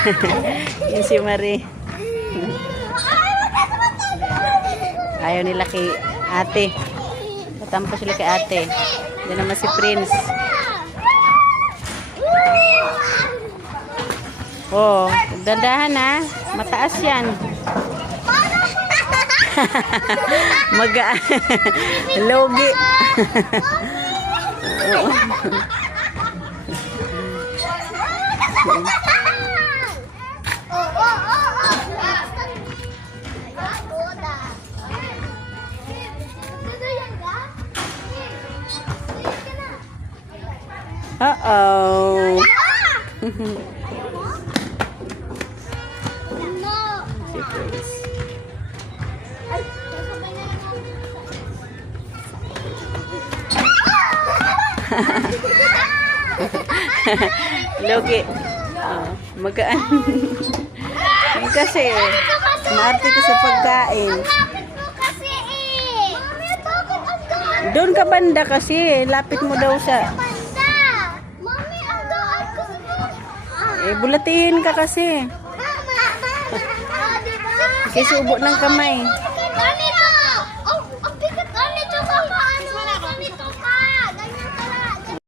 Yan si Marie. Ayaw nila kay ate. Natampo sila kay ate. Yan naman si Prince. Oh, dandahan ha. Mataas yan. Maga. Logi. Uh-oh. Logi. Oh, magaan. Kasi maarte ka sa pagkain. Doon ka banda kasi. Lapit mo daw sa... Eh, bulatiin ka kasi. Kasi subo ng kamay.